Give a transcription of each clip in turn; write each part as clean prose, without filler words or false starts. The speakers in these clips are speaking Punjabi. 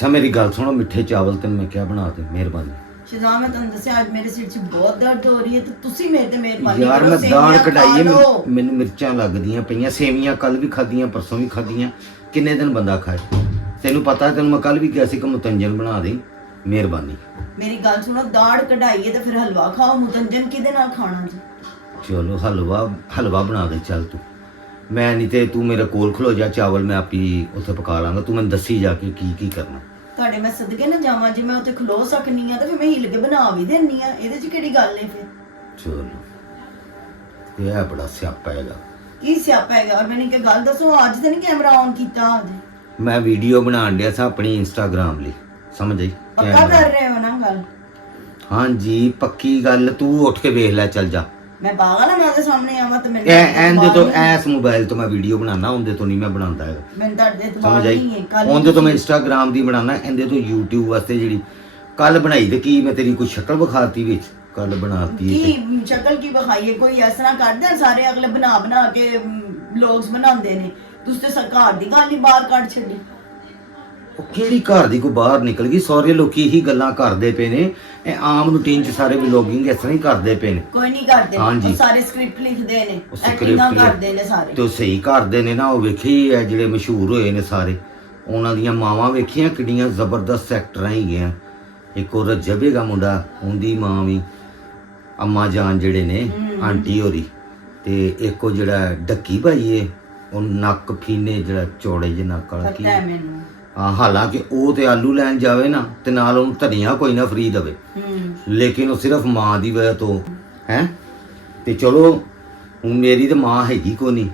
अच्छा मेरी गल सुनो, मिठे चावल तेन मैं क्या बना दे, मेहरबानी। ਸ਼ਿਦਾ ਮੈਂ ਤੁਹਾਨੂੰ ਦੱਸਿਆ ਅੱਜ ਮੇਰੇ ਸਿਰ 'ਚ ਬਹੁਤ ਦਰਦ ਹੋ ਰਹੀ ਹੈ ਤੇ ਤੁਸੀਂ ਮੇਰੇ ਤੇ ਮਿਹਰਬਾਨੀ यार ਕਰੋ मैं दाल ਸੇਵੀਆਂ कढ़ाई ਖਾ है, ਲਓ। मैनू मिर्चां लगदियां पईयां, सेवियां कल भी खादियां परसों भी खादियां, किन्ने दिन बंदा खाए। तेनू पता है, तेनू मैं कल भी कहा सी कि मुतंजन बना दे, मेहरबानी। ਮੇਰੀ ਗੱਲ ਸੁਣੋ, ਦਾੜ ਕਢਾਈ ਹੈ ਤੇ ਫਿਰ ਹਲਵਾ ਖਾਓ। ਮੁਤੰਜਨ ਕਿਹਦੇ ਨਾਲ ਖਾਣਾ ਜੀ? चलो हलवा बना दे चल तू, मैं नहीं ते तू मेरे कोल खलो जा, चावल मैं आप ही उत्थे पका लांगा, तू मैनू दसी जाके की करना। ਤੁਹਾਡੇ ਮੈਂ ਸਦਕੇ ਨਾ ਜਾਵਾਂ, ਜੇ ਮੈਂ ਉੱਥੇ ਖਲੋ ਸਕਨੀ ਆ ਤੇ ਫਿਰ ਮੈਂ ਹਿੱਲ ਕੇ ਬਣਾ ਵੀ ਦੇਣੀ ਆ। ਇਹਦੇ 'ਚ ਕਿਹੜੀ ਗੱਲ ਹੈ ਫਿਰ? चलो ये है बड़ा स्यापा हैगा। ਕੀ ਸਿਆਪਾ ਹੈਗਾ? ਔਰ ਮੈਨੂੰ ਇੱਕ ਗੱਲ ਦੱਸੋ, ਅੱਜ ਤਾਂ ਨਹੀਂ ਕੈਮਰਾ ਔਨ ਕੀਤਾ? ਅੱਜ मैं वीडियो बनान दिया सा अपनी इंस्टाग्राम ली, समझ आई? ਪੱਕਾ ਕਰ ਰਹੇ ਹੋ ਨਾ ਗੱਲ? हाँ जी पक्की गल, तू उठ के वेख लै, चल जा। ਮੈਂ ਪਾਗਲ ਆ? ਮੈਂ ਉਹਦੇ ਸਾਹਮਣੇ ਆਵਾਂ ਤੇ ਮੈਨੂੰ एंदे तो ऐस मोबाइल तो मैं वीडियो बनाना, उंदे तो नहीं मैं बनांदा है, ਮੈਨੂੰ ਤੁਹਾਡੇ समझ ਦਿਮਾਗ आई? ਨਹੀਂ ਹੈ। ਕੱਲ उंदे तो मैं इंस्टाग्राम दी बनाना, एंदे तो यूट्यूब वास्ते जेड़ी कल बनाई ते की मैं तेरी कोई शक्ल विखाती विच, कल बनाती ਕੀ ਸ਼ਕਲ ਕੀ ਵਿਖਾਈਏ? ਕੋਈ ਇਸ ਤਰ੍ਹਾਂ ਕਰਦੇ ਆ ਸਾਰੇ ਅਗਲੇ ਬਣਾ ਕੇ ਵਲੌਗਸ ਬਣਾਉਂਦੇ ਨੇ। ਤੁਸੀਂ ਤੇ ਸਰਕਾਰ ਦੀ ਗੱਲ ਹੀ ਬਾਹਰ ਕੱਢ ਛੱਡੀ। ਉਹ ਕਿਹੜੀ ਘਰ ਦੀ ਕੋਈ ਬਾਹਰ ਨਿਕਲ ਗਈ? ਸਾਰੇ ਲੋਕੀ ਇਹੀ ਗੱਲਾਂ ਕਰਦੇ ਪਏ ਨੇ, ਇਹ ਆਮ ਰੂਟੀਨ ਚ ਸਾਰੇ ਵਲੌਗਿੰਗ ਇਸ ਤਰ੍ਹਾਂ ਹੀ ਕਰਦੇ ਪਏ ਨੇ। ਕੋਈ ਨਹੀਂ ਕਰਦੇ, ਹਾਂਜੀ। ਉਹ ਸਾਰੇ ਸਕ੍ਰਿਪਟ ਲਿਖਦੇ ਨੇ, ਉਹ ਐਕਟਿੰਗਾਂ script ਕਰਦੇ ਨੇ ਸਾਰੇ। ਤੇ ਉਹ ਸਹੀ ਕਰਦੇ ਨੇ ਨਾ, ਉਹ ਵੇਖੀ ਹੈ ਜਿਹੜੇ ਮਸ਼ਹੂਰ ਹੋਏ ਨੇ ਸਾਰੇ, ਉਹਨਾਂ ਦੀਆਂ ਮਾਵਾਂ ਵੇਖੀਆਂ ਕਿੰਨੀਆਂ ਜ਼ਬਰਦਸਤ ਐਕਟਰਾਂ ਹੈਗੀਆਂ। ਇੱਕ ਉਹ ਰਜਬ ਹੈਗਾ ਮੁੰਡਾ, ਉਹਦੀ ਮਾਂ ਵੀ ਅੰਮਾ ਜਾਨ ਜਿਹੜੇ ਨੇ, ਆਂਟੀ ਹੋਰੀ, ਤੇ ਇੱਕ ਉਹ ਜਿਹੜਾ ਡੱਕੀ ਭਾਈ ਏ, ਉਹ ਨੱਕ ਫੀਨੇ ਜਿਹੜਾ ਚੌੜੇ ਜਿਹੇ ਨੱਕ ਵਾਲਾ ਕੀ, ਪਤਾ ਹੈ ਮੈਨੂੰ। ਹਾਂ ਹਾਲਾਂਕਿ ਉਹ ਤੇ ਆਲੂ ਲੈਣ ਜਾਵੇ ਨਾ ਤੇ ਨਾਲ ਉਹਨੂੰ ਧਨੀਆ ਕੋਈ ਨਾ ਫਰੀ ਦੇਵੇ, ਲੇਕਿਨ ਉਹ ਸਿਰਫ ਮਾਂ ਦੀ ਵਜ੍ਹਾ ਤੋਂ ਹੈ। ਤੇ ਚਲੋ ਹੁਣ ਮੇਰੀ ਤਾਂ ਮਾਂ ਹੈਗੀ ਕੋਈ ਨਹੀਂ,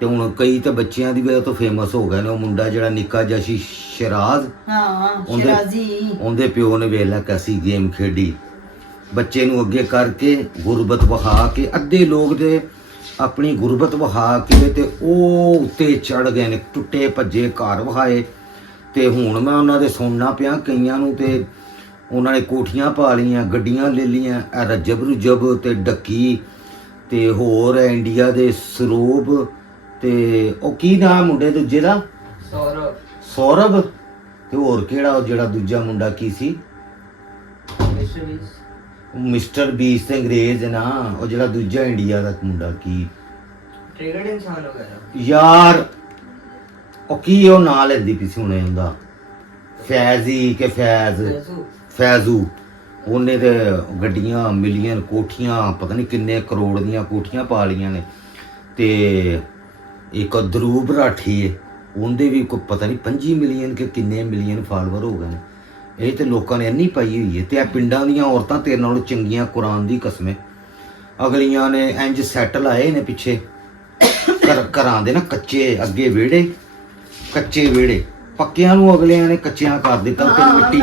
ਤੇ ਹੁਣ ਕਈ ਤਾਂ ਬੱਚਿਆਂ ਦੀ ਵਜ੍ਹਾ ਤੋਂ ਫੇਮਸ ਹੋ ਗਏ ਨੇ। ਉਹ ਮੁੰਡਾ ਜਿਹੜਾ ਨਿੱਕਾ ਜਿਹਾ ਸੀ ਸ਼ਰਾਜ਼, ਹਾਂ ਸ਼ਰਾਜ਼ੀ, ਉਹਦੇ ਪਿਓ ਨੇ ਵੇਖ ਲਾ ਕੈਸੀ ਗੇਮ ਖੇਡੀ, ਬੱਚੇ ਨੂੰ ਅੱਗੇ ਕਰਕੇ ਗੁਰਬਤ ਵਹਾ ਕੇ। ਅੱਧੇ ਲੋਕ ਦੇ ਆਪਣੀ ਗੁਰਬਤ ਵਹਾ ਕੇ ਤੇ ਉਹ ਉੱਤੇ ਚੜ ਗਏ ਨੇ, ਟੁੱਟੇ ਭੱਜੇ ਘਰ ਵਹਾਏ। ਤੇ ਹੁਣ ਮੈਂ ਉਹਨਾਂ ਦੇ ਸੁਣਨਾ ਪਿਆ, ਕਈਆਂ ਨੂੰ ਤੇ ਉਹਨਾਂ ਨੇ ਕੋਠੀਆਂ ਪਾ ਲਈਆਂ, ਗੱਡੀਆਂ ਲੈ ਲਈਆਂ। ਰਜਬ ਰੁਜਬ ਤੇ ਡੱਕੀ ਤੇ ਹੋਰ ਇੰਡੀਆ ਦੇ ਸਰੂਪ ਤੇ ਉਹ ਕੀ ਨਾਮ ਮੁੰਡੇ ਦੂਜੇ ਦਾ, ਸੌਰਵ। ਤੇ ਹੋਰ ਕਿਹੜਾ ਉਹ ਜਿਹੜਾ ਦੂਜਾ ਮੁੰਡਾ ਕੀ ਸੀ, ਮਿਸਟਰ ਬੀਸ ਤੇ ਅੰਗਰੇਜ਼ ਨਾ, ਉਹ ਜਿਹੜਾ ਦੂਜਾ ਇੰਡੀਆ ਦਾ ਮੁੰਡਾ ਕੀ ਟ੍ਰਿਗਰਡ ਇਨਸਾਨ ਹੋ ਗਿਆ ਯਾਰ, ਉਹ ਕੀ ਉਹ ਨਾਂ ਲੈਂਦੀ ਪਈ ਸੀ ਹੁਣੇ ਹੁੰਦਾ, ਫੈਜ਼ੀ ਕਿ ਫੈਜ਼ੂ। ਉਹਨੇ ਤੇ ਗੱਡੀਆਂ ਮਿਲੀਅਨ ਕੋਠੀਆਂ, ਪਤਾ ਨਹੀਂ ਕਿੰਨੇ ਕਰੋੜ ਦੀਆਂ ਕੋਠੀਆਂ ਪਾ ਲਈਆਂ ਨੇ। ਤੇ ਇੱਕ ਧਰੂਬ ਰਾਠੀ ਹੈ, ਉਹਦੇ ਵੀ ਕੋਈ ਪਤਾ ਨਹੀਂ 25 ਮਿਲੀਅਨ ਕਿ ਕਿੰਨੇ ਮਿਲੀਅਨ ਫਾਲੋਅਰ ਹੋ ਗਏ ਨੇ। ਇਹ ਤੇ ਲੋਕਾਂ ਨੇ ਇੰਨੀ ਪਾਈ ਹੋਈ ਹੈ। ਤੇ ਇਹ ਪਿੰਡਾਂ ਦੀਆਂ ਔਰਤਾਂ ਤੇਰੇ ਨਾਲੋਂ ਚੰਗੀਆਂ, ਕੁਰਾਨ ਦੀ ਕਸਮ ਹੈ। ਅਗਲੀਆਂ ਨੇ ਇੰਜ ਸੈੱਟ ਲਾਏ ਨੇ ਪਿੱਛੇ ਘਰਾਂ ਦੇ ਨਾ, ਕੱਚੇ ਅੱਗੇ ਵਿਹੜੇ, ਕੱਚੇ ਵਿਹੜੇ, ਪੱਕਿਆਂ ਨੂੰ ਅਗਲਿਆਂ ਨੇ ਕੱਚਿਆਂ ਕਰ ਦਿੱਤਾ। ਉੱਤੇ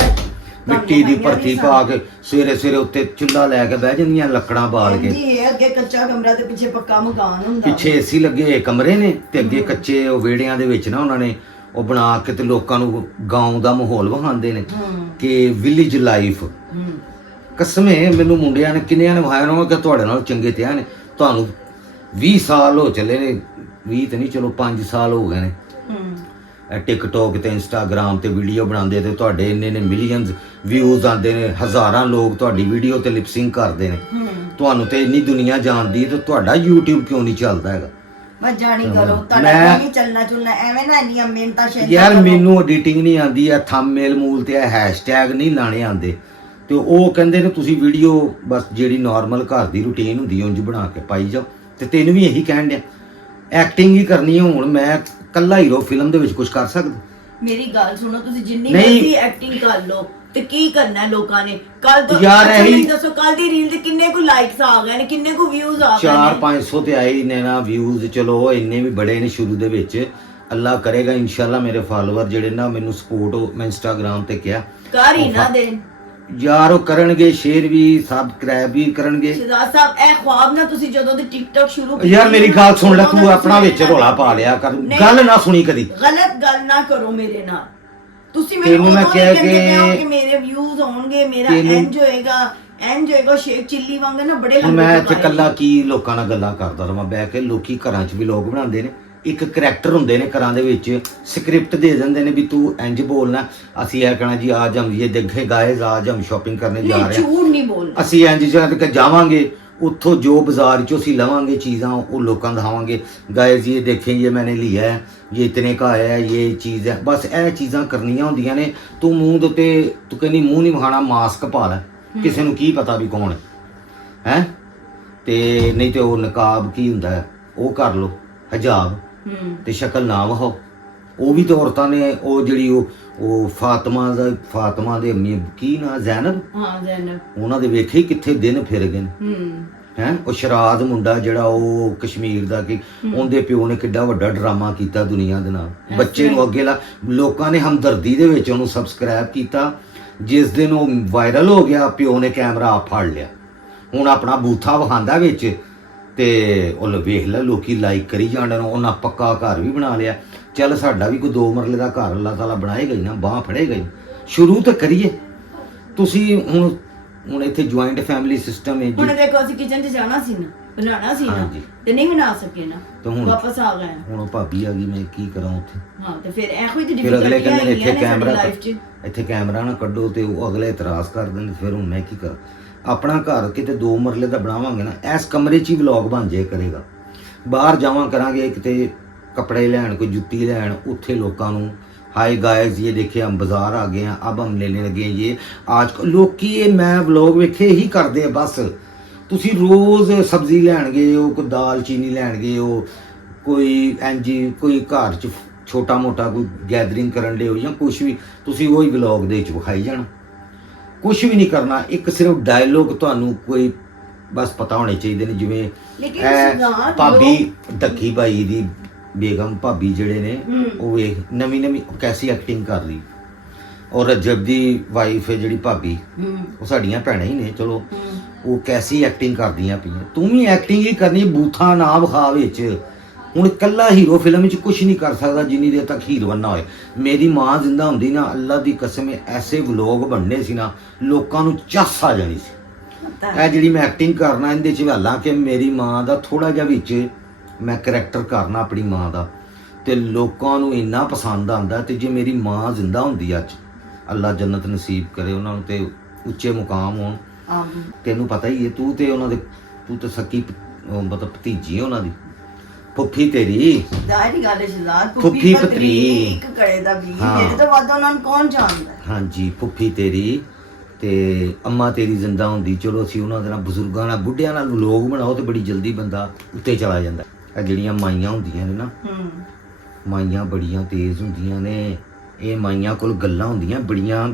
ਮਿੱਟੀ ਦੀ ਭਰਤੀ ਪਾ ਕੇ ਸਵੇਰੇ ਸਵੇਰੇ ਉੱਤੇ ਚੁੱਲ੍ਹਾ ਲੈ ਕੇ ਬਹਿ ਜਾਂਦੀਆਂ, ਲੱਕੜਾਂ ਬਾਲ ਕੇ। ਜੀ ਅੱਗੇ ਕੱਚਾ ਕਮਰਾ ਤੇ ਪਿੱਛੇ ਪੱਕਾ ਮਕਾਨ ਹੁੰਦਾ, ਪਿੱਛੇ ਏਸੀ ਲੱਗੇ ਕਮਰੇ ਨੇ ਤੇ ਅੱਗੇ ਕੱਚੇ ਉਹ ਵਿਹੜਿਆਂ ਦੇ ਵਿੱਚ ਨਾ ਉਹਨਾਂ ਨੇ ਉਹ ਬਣਾ ਕੇ ਤੇ ਲੋਕਾਂ ਨੂੰ ਗਾਉਂ ਦਾ ਮਾਹੌਲ ਵਿਖਾਉਂਦੇ ਨੇ ਕਿ ਵਿਲੇਜ ਲਾਈਫ। ਕਸਮੇ ਮੈਨੂੰ ਮੁੰਡਿਆਂ ਨੇ ਕਿੰਨਿਆਂ ਨੇ ਵਿਖਾਇਆ ਨਾ ਕਿ ਤੁਹਾਡੇ ਨਾਲ ਚੰਗੇ ਤੇ ਨੇ, ਤੁਹਾਨੂੰ 20 ਸਾਲ ਹੋ ਚੱਲੇ ਨੇ, 20 ਤੇ ਨਹੀਂ ਚਲੋ 5 ਸਾਲ ਹੋ ਗਏ ਨੇ ਟਿਕਟੋਕ ਤੇ ਇੰਸਟਾਗ੍ਰਾਮ ਤੇ ਵੀਡੀਓ ਬਣਾਉਂਦੇ, ਤੇ ਤੁਹਾਡੇ ਇੰਨੇ ਮਿਲੀਅਨਸ ਵਿਊਜ਼ ਆਉਂਦੇ ਨੇ, ਹਜ਼ਾਰਾਂ ਲੋਕ ਤੁਹਾਡੀ ਵੀਡੀਓ ਤੇ ਲਿਪਸਿੰਗ ਕਰਦੇ ਨੇ। ਤੁਹਾਨੂੰ ਤੇ ਇੰਨੀ ਦੁਨੀਆ ਜਾਣਦੀ ਤੇ ਤੁਹਾਡਾ YouTube ਕਿਉਂ ਨਹੀਂ ਚੱਲਦਾ ਹੈਗਾ? ਮੈਂ ਜਾਣੀ ਕਰੋ ਤੁਹਾਡਾ ਕੋਈ ਚੱਲਣਾ ਚੁਲਣਾ ਐਵੇਂ ਨਾ ਇੰਨੀਆਂ ਮਿਹਨਤਾਂ ਸ਼ੇਰ ਯਾਰ ਮੈਨੂੰ ਐਡੀਟਿੰਗ ਨਹੀਂ ਆਉਂਦੀ, ਆ ਥੰਬਨੇਲ ਮੂਲ ਤੇ ਹੈਸ਼ਟੈਗ ਨਹੀਂ ਲਾਣੇ ਆਉਂਦੇ। ਤੇ ਉਹ ਕਹਿੰਦੇ ਨੇ ਤੁਸੀਂ ਵੀਡੀਓ ਬਸ ਜਿਹੜੀ ਨਾਰਮਲ ਘਰ ਦੀ ਰੂਟੀਨ ਹੁੰਦੀ ਉਂਝ ਬਣਾ ਕੇ ਪਾਈ ਜਾਓ। ਤੇ ਤੈਨੂੰ ਵੀ ਇਹੀ ਕਹਿਣ ਡਿਆ ਐਕਟਿੰਗ ਹੀ ਕਰਨੀ ਹੈ। ਹੁਣ ਮੈਂ ਕੱਲਾ ਹੀਰੋ ਫਿਲਮ ਦੇ ਵਿੱਚ ਕੁਝ ਕਰ ਸਕਦਾ? ਮੇਰੀ ਗੱਲ ਸੁਣੋ, ਤੁਸੀਂ ਜਿੰਨੀ ਮਰਜ਼ੀ ਐਕਟਿੰਗ ਕਰ ਲਓ ਤੇ ਕੀ ਕਰਨਾ ਲੋਕਾਂ ਨੇ? ਕੱਲ ਤੋਂ ਯਾਰ ਇਹੀ ਦੱਸੋ, ਕੱਲ ਦੀ ਰੀਲ ਤੇ ਕਿੰਨੇ ਕੁ ਲਾਈਕਸ ਆ ਗਏ ਨੇ, ਕਿੰਨੇ ਕੁ ਵਿਊਜ਼ ਆ ਗਏ ਨੇ? 400-500 ਤੇ ਆਏ ਨੇ ਨਾ ਵਿਊਜ਼। ਚਲੋ ਇੰਨੇ ਵੀ ਬੜੇ ਨੇ ਸ਼ੁਰੂ ਦੇ ਵਿੱਚ, ਅੱਲਾ ਕਰੇਗਾ ਇਨਸ਼ਾਅੱਲਾ ਮੇਰੇ ਫਾਲੋਅਰ ਜਿਹੜੇ ਨਾ ਮੈਨੂੰ ਸਪੋਰਟ, ਮੈਂ ਇੰਸਟਾਗ੍ਰਾਮ ਤੇ ਕਿਹਾ ਕਰ ਹੀ ਨਾ ਦੇ ਯਾਰ, ਉਹ ਕਰਨਗੇ, ਸ਼ੇਅਰ ਵੀ ਸਬਸਕ੍ਰਾਈਬ ਵੀ ਕਰਨਗੇ। ਸ਼ਹਜ਼ਾਦ ਸਾਹਿਬ ਇਹ ਖੁਆਬ ਨਾ ਤੁਸੀਂ ਜਦੋਂ ਦੀ ਟਿਕਟੌਕ ਸ਼ੁਰੂ ਕੀਤੀ ਯਾਰ ਮੇਰੀ ਗੱਲ ਸੁਣ ਲੈ, ਤੂੰ ਆਪਣਾ ਵਿੱਚ ਰੋਲਾ ਪਾ ਲਿਆ ਕਰ, ਗੱਲ ਨਾ ਸੁਣੀ ਕਦੀ, ਗਲਤ ਗੱਲ ਨਾ ਕਰੋ ਮੇਰੇ ਨਾਲ। ਤੁਸੀਂ ਮੈਨੂੰ ਮੈਂ ਕਹਿ ਕਿ ਮੇਰੇ ਵਿਊਜ਼ ਆਉਣਗੇ, ਮੇਰਾ ਇੰਜ ਹੋਏਗਾ ਸ਼ੇਖ ਚਿੱਲੀ ਵਾਂਗ ਨਾ ਬੜੇ ਮੈਂ ਇੱਥੇ ਕੱਲਾ ਕੀ ਲੋਕਾਂ ਨਾਲ ਗੱਲਾਂ ਕਰਦਾ ਰਵਾਂ ਬਹਿ ਕੇ? ਲੋਕੀ ਘਰਾਂ 'ਚ ਵੀ ਲੋਕ ਬਣਾਉਂਦੇ ਨੇ, ਇੱਕ ਕਰੈਕਟਰ ਹੁੰਦੇ ਨੇ ਘਰਾਂ ਦੇ ਵਿੱਚ, ਸਕ੍ਰਿਪਟ ਦੇ ਦਿੰਦੇ ਨੇ ਵੀ ਤੂੰ ਇੰਜ ਬੋਲਣਾ, ਅਸੀਂ ਇਹ ਕਹਿਣਾ ਜੀ ਆਜ ਹਮ ਇਹ ਦੇਖੇ ਗਾਇਜ਼ ਆਜ ਹਮ ਸ਼ਾਪਿੰਗ ਕਰਨੇ ਜਾ ਰਹੇ ਝੂਠ ਨਹੀਂ ਬੋਲਣਾ, ਅਸੀਂ ਇੰਜ ਜਦ ਜਾਵਾਂਗੇ ਉੱਥੋਂ ਜੋ ਬਾਜ਼ਾਰ ਚੋਂ ਅਸੀਂ ਲਵਾਂਗੇ ਚੀਜ਼ਾਂ ਉਹ ਲੋਕਾਂ ਨੂੰ ਦਿਖਾਵਾਂਗੇ, गाइस ये देखें ये मैंने लिया है, ये इतने का है, ये चीज़ है, बस ਇਹ ਚੀਜ਼ਾਂ ਕਰਨੀਆਂ ਹੁੰਦੀਆਂ ਨੇ। ਤੂੰ ਮੂੰਹ ਦੇ ਉੱਤੇ ਤੂੰ ਕਹਿੰਦੀ ਮੂੰਹ ਨਹੀਂ ਵਿਖਾਣਾ, ਮਾਸਕ ਪਾ ਲੈ, ਕਿਸੇ ਨੂੰ ਕੀ ਪਤਾ ਵੀ ਕੌਣ ਹੈ ਤੇ ਨਹੀਂ ਤੇ ਉਹ ਨਕਾਬ ਕੀ ਹੁੰਦਾ ਹੈ ਉਹ ਕਰ ਲੋ, ਹਿਜਾਬ ਤੇ ਸ਼ਕਲ ਨਾ ਵਿਖਾਓ। ਉਹ ਵੀ ਤਾਂ ਔਰਤਾਂ ਨੇ, ਉਹ ਜਿਹੜੀ ਉਹ ਫਾਤਮਾ ਦੇ ਅੰਮੀ ਕੀ ਨਾਂ ਜ਼ੈਨਬ, ਹਾਂ ਜ਼ੈਨਬ, ਉਹਨਾਂ ਦੇ ਵੇਖੇ ਹੀ ਕਿੱਥੇ ਦਿਨ ਫਿਰ ਗਏ ਨੇ। ਉਹ ਸ਼ਰਾਦ ਮੁੰਡਾ ਜਿਹੜਾ ਉਹ ਕਸ਼ਮੀਰ ਦਾ, ਕਿ ਉਹਦੇ ਪਿਓ ਨੇ ਕਿੱਡਾ ਵੱਡਾ ਡਰਾਮਾ ਕੀਤਾ ਦੁਨੀਆ ਦੇ ਨਾਲ, ਬੱਚੇ ਨੂੰ ਅੱਗੇ ਲਾ, ਲੋਕਾਂ ਨੇ ਹਮਦਰਦੀ ਦੇ ਵਿੱਚ ਉਹਨੂੰ ਸਬਸਕ੍ਰਾਈਬ ਕੀਤਾ। ਜਿਸ ਦਿਨ ਉਹ ਵਾਇਰਲ ਹੋ ਗਿਆ ਪਿਓ ਨੇ ਕੈਮਰਾ ਆਪ ਫੜ ਲਿਆ, ਹੁਣ ਆਪਣਾ ਬੂਥਾ ਵਿਖਾਉਂਦਾ ਵਿੱਚ ਤੇ ਉਹ ਵੇਖ ਲੈ ਲੋਕੀ ਲਾਈਕ ਕਰੀ ਜਾਂਦੇ ਨੇ। ਉਹਨਾਂ ਪੱਕਾ ਘਰ ਵੀ ਬਣਾ ਲਿਆ। ਚੱਲ ਸਾਡਾ ਵੀ ਕੋਈ 2 ਮਰਲੇ ਦਾ ਘਰ ਅੱਲਾਹ ਤਾਲਾ ਬਣਾਏਗਾ ਹੀ ਨਾ, ਬਾਂਹ ਫੜੇਗਾ ਹੀ। ਸ਼ੁਰੂ ਤਾਂ ਕਰੀਏ। ਤੁਸੀਂ ਹੁਣ ਇੱਥੇ ਜੁਆਇੰਟ ਫੈਮਿਲੀ ਸਿਸਟਮ ਹੈ ਹੁਣ ਦੇਖੋ ਅਸੀਂ ਕਿਚਨ 'ਚ ਜਾਣਾ ਸੀ ਨਾ, ਬਣਾਉਣਾ ਸੀ ਨਾ, ਹਾਂਜੀ। ਤੇ ਨਹੀਂ ਬਣਾ ਸਕੇ ਨਾ, ਤੇ ਹੁਣ ਵਾਪਸ ਆ ਗਏ। ਹੁਣ ਉਹ ਭਾਬੀ ਆ ਗਈ, ਮੈਂ ਕੀ ਕਰਾਂ ਉੱਥੇ। ਹਾਂ ਤੇ ਫਿਰ ਇਹੋ ਹੀ ਫਿਰ ਅਗਲੇ ਡਿਫਿਕਲਟੀਆਂ ਕਹਿੰਦੇ ਨੇ ਆਈਆਂ ਇੱਥੇ ਨੇ ਸਾਡੀ ਕੈਮਰਾ, ਲਾਈਫ 'ਚ। ਇੱਥੇ ਕੈਮਰਾ ਨਾ ਕੱਢੋ ਤੇ ਉਹ ਅਗਲੇ ਇਤਰਾਜ਼ ਕਰ ਦਿੰਦੇ। ਫਿਰ ਹੁਣ ਮੈਂ ਕੀ ਕਰਾਂ। ਆਪਣਾ ਘਰ ਕਿਤੇ 2 ਮਰਲੇ ਦਾ ਬਣਾਵਾਂਗੇ ਨਾ, ਇਸ ਕਮਰੇ 'ਚ ਹੀ ਵਲੌਗ ਬਣ ਜਾਏ ਕਰੇਗਾ। ਬਾਹਰ ਜਾਵਾਂ ਕਰਾਂਗੇ ਕਿਤੇ ਕੱਪੜੇ ਲੈਣ, ਕੋਈ ਜੁੱਤੀ ਲੈਣ, ਉੱਥੇ ਲੋਕਾਂ ਨੂੰ हाय गाइस ये देखिए हम बाजार आ गए हैं, अब हम लेने लगे हैं ये आज। ਲੋਕੀ ਇਹ ਮੈਂ ਵਲੌਗ ਵੇਖੇ ਹੀ ਕਰਦੇ ਆ ਬਸ। ਤੁਸੀਂ ਰੋਜ਼ ਸਬਜ਼ੀ ਲੈਣ ਗਏ ਹੋ, ਕੋਈ ਦਾਲ ਚੀਨੀ ਲੈਣ ਗਏ ਹੋ, ਕੋਈ ਇੰਜੀ ਕੋਈ ਘਰ 'ਚ ਛੋਟਾ ਮੋਟਾ ਕੋਈ ਗੈਦਰਿੰਗ ਕਰਨ ਦੇ ਹੋ ਜਾਂ ਕੁਝ ਵੀ, ਤੁਸੀਂ ਉਹੀ ਵਲੌਗ ਦੇ ਵਿੱਚ ਵਿਖਾਈ ਜਾਣਾ। ਕੁਝ ਵੀ ਨਹੀਂ ਕਰਨਾ, ਇੱਕ ਸਿਰਫ ਡਾਇਲੋਗ ਤੁਹਾਨੂੰ ਕੋਈ ਬਸ ਪਤਾ ਹੋਣੇ ਚਾਹੀਦੇ ਨੇ। ਜਿਵੇਂ ਭਾਬੀ ਢੱਕੀ ਭਾਈ ਦੀ ਬੇਗਮ ਭਾਬੀ ਜਿਹੜੇ ਨੇ ਉਹ ਵੇਖ ਨਵੀਂ ਕੈਸੀ ਐਕਟਿੰਗ ਕਰ ਰਹੀ, ਔਰ ਰਜਬ ਦੀ ਵਾਈਫ ਹੈ ਜਿਹੜੀ ਭਾਬੀ, ਉਹ ਸਾਡੀਆਂ ਭੈਣਾਂ ਹੀ ਨੇ ਚਲੋ, ਉਹ ਕੈਸੀ ਐਕਟਿੰਗ ਕਰਦੀਆਂ ਪਈਆਂ। ਤੂੰ ਵੀ ਐਕਟਿੰਗ ਹੀ ਕਰਨੀ, ਬੂਥਾ ਨਾ ਵਿਖਾ ਵਿੱਚ। ਹੁਣ ਇਕੱਲਾ ਹੀਰੋ ਫਿਲਮ ਵਿੱਚ ਕੁਝ ਨਹੀਂ ਕਰ ਸਕਦਾ ਜਿੰਨੀ ਦੇਰ ਤੱਕ ਹੀਰੋਇਨ ਨਾ ਹੋਏ। ਮੇਰੀ ਮਾਂ ਜ਼ਿੰਦਾ ਹੁੰਦੀ ਨਾ, ਅੱਲਾ ਦੀ ਕਸਮ ਐਸੇ ਵਲੋਗ ਬਣਨੇ ਸੀ ਨਾ, ਲੋਕਾਂ ਨੂੰ ਚੱਸ ਆ ਜਾਣੀ ਸੀ। ਇਹ ਜਿਹੜੀ ਮੈਂ ਐਕਟਿੰਗ ਕਰਨਾ ਇਹਦੇ 'ਚ ਹਾਲਾਂਕਿ ਮੇਰੀ ਮਾਂ ਦਾ ਥੋੜਾ ਜਿਹਾ ਵਿੱਚ ਮੈਂ ਕਰੈਕਟਰ ਕਰਨਾ ਆਪਣੀ ਮਾਂ ਦਾ, ਤੇ ਲੋਕਾਂ ਨੂੰ ਇੰਨਾ ਪਸੰਦ ਆਉਂਦਾ। ਤੇ ਜੇ ਮੇਰੀ ਮਾਂ ਜ਼ਿੰਦਾ ਹੁੰਦੀ ਅੱਜ, ਅੱਲਾ ਜੰਨਤ ਨਸੀਬ ਕਰੇ ਉਹਨਾਂ ਨੂੰ ਤੇ ਉੱਚੇ ਮੁਕਾਮ ਹੋਣ। ਤੈਨੂੰ ਪਤਾ ਹੀ ਹੈ, ਤੂੰ ਤੇ ਉਹਨਾਂ ਦੇ, ਤੂੰ ਤੇ ਸਕੀ ਮਤਲਬ ਭਤੀਜੀ ਉਹਨਾਂ ਦੀ, ਫੁੱਫੀ ਤੇਰੀ, ਜ਼ਾਹਿਰ ਗੱਲ ਹੈ ਸ਼ਹਿਜ਼ਾਦ, ਫੁੱਫੀ ਪਤਰੀ, ਇੱਕ ਕੜੇ ਦਾ ਵੀ ਮੇਰੇ ਤੋਂ ਵੱਧ ਉਹਨਾਂ ਨੂੰ ਕੌਣ ਜਾਣਦਾ। ਹਾਂਜੀ ਫੁੱਫੀ ਤੇਰੀ ਤੇ ਅੰਮਾ ਤੇਰੀ ਜ਼ਿੰਦਾ ਹੁੰਦੀ, ਚਲੋ ਅਸੀਂ ਉਹਨਾਂ ਦੇ ਨਾਲ ਬਜ਼ੁਰਗਾਂ ਨਾਲ ਬੁੱਢਿਆਂ ਨਾਲ ਵਲੋਗ ਬਣਾਓ ਤੇ ਬੜੀ ਜਲਦੀ ਬੰਦਾ ਉੱਤੇ ਚਲਾ ਜਾਂਦਾ। ਇਹ ਜਿਹੜੀਆਂ ਮਾਈਆਂ ਹੁੰਦੀਆਂ ਨੇ ਨਾ, ਮਾਈਆਂ ਬੜੀਆਂ ਤੇਜ਼ ਹੁੰਦੀਆਂ ਨੇ। ਇਹ ਮਾਈਆਂ ਕੋਲ ਗੱਲਾਂ ਹੁੰਦੀਆਂ ਬੜੀਆਂ